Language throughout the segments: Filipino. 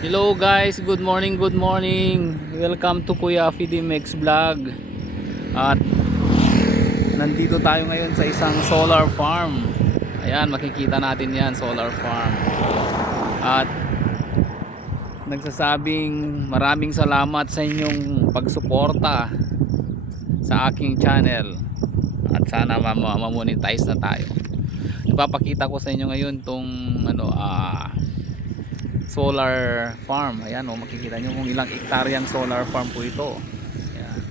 Hello guys, good morning, good morning. Welcome to Kuya Fidimex Vlog. At nandito tayo ngayon sa isang solar farm. Ayan, makikita natin yan, solar farm. At nagsasabing maraming salamat sa inyong pagsuporta sa aking channel. At sana mamonetize na tayo. Ipapakita ko sa inyo ngayon tong solar farm. Ayan, makikita nyo kung ilang hektaryang solar farm po ito. Ayan.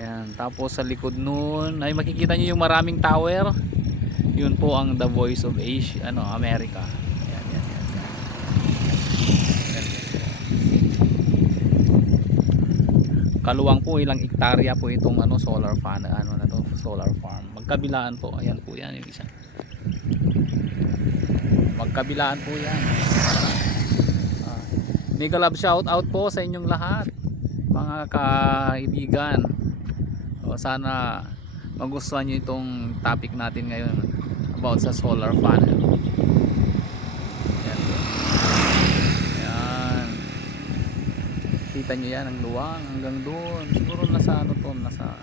Ayan. Tapos sa likod nun ay makikita nyo yung maraming tower. Yun po ang The Voice of Asia, America. Ayan, ayan, ayan, ayan. Kaluwang po ilang hektarya po itong solar fan, solar farm. Magkabilaan po. Ayan po yan yung isa. Magkabilaan po yan. Mega love shout out po sa inyong lahat mga kaibigan. Sana magustuhan nyo itong topic natin ngayon about sa solar panel. Ayan. Ayan. Kita nyo yan ang luwang hanggang doon. Siguro nasa nasa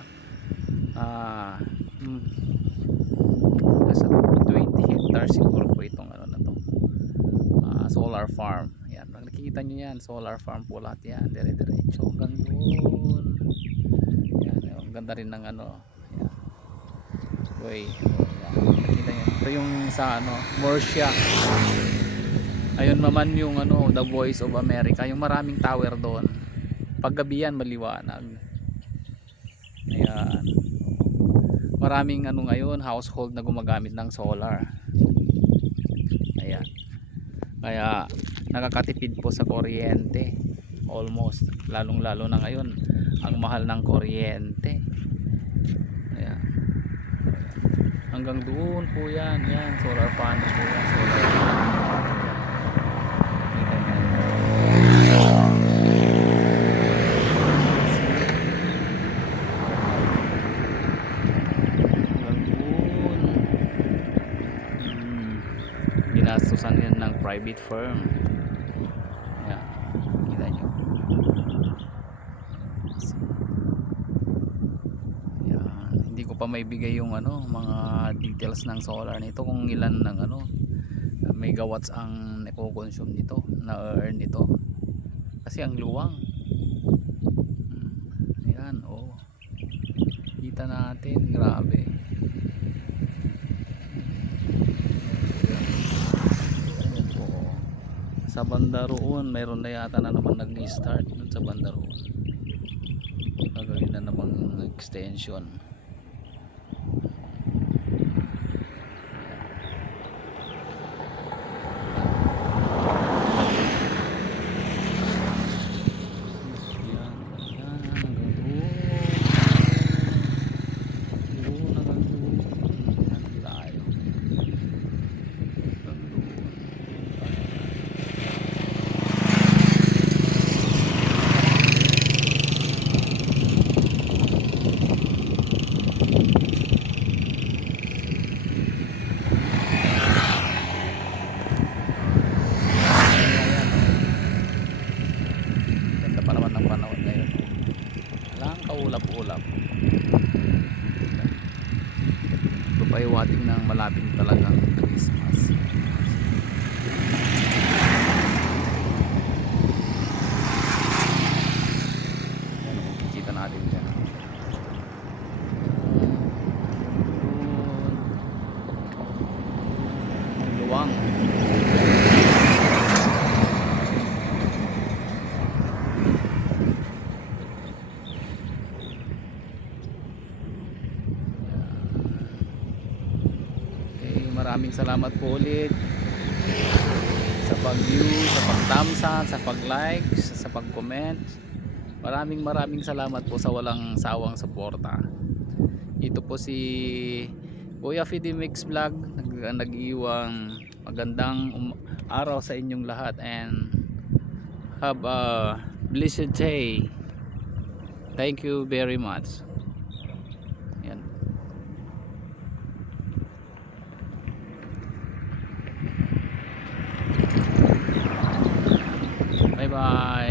20 hectares siguro po itong solar farm. Ayan, nakikita nyo yan, solar farm po lahat yan, dire-diretso hanggang doon. Ayan, ang ganda rin ng ayan. Way. Ayan, nakikita nyo, ito yung sa Murcia. Ayun naman yung The Voice of America, yung maraming tower doon. Paggabi yan maliwanag. Ayan, maraming ngayon household na gumagamit ng solar. Ayan, kaya nakakatipid po sa kuryente almost, lalong lalo na ngayon ang mahal ng kuryente. Ayan. Hanggang doon po yan, solar panel po yan, solar panel. Ginastusan yan ng private firm. Ayan, kita nyo. Ayan, hindi ko pa maibigay yung mga details ng solar nito, kung ilan ng megawatts ang nako-consume nito, na-earn nito, kasi ang luwang. Ayan, kita natin, grabe. Sa banda roon mayroon na yata na naman nag-start sa banda roon, gagawin na namang extension. Kaulap-ulap. Ito pa iwating ng malapit talagang Christmas. Yan ang makikita natin dyan. Luwang. Maraming salamat po ulit sa pag-view, sa pag-thumbs, sa pag-like, sa pag-comment. Maraming salamat po sa walang sawang suporta. Ito po si Kuya Fidimex Vlog, nag-iwang magandang araw sa inyong lahat, and have a blessed day. Thank you very much. bye.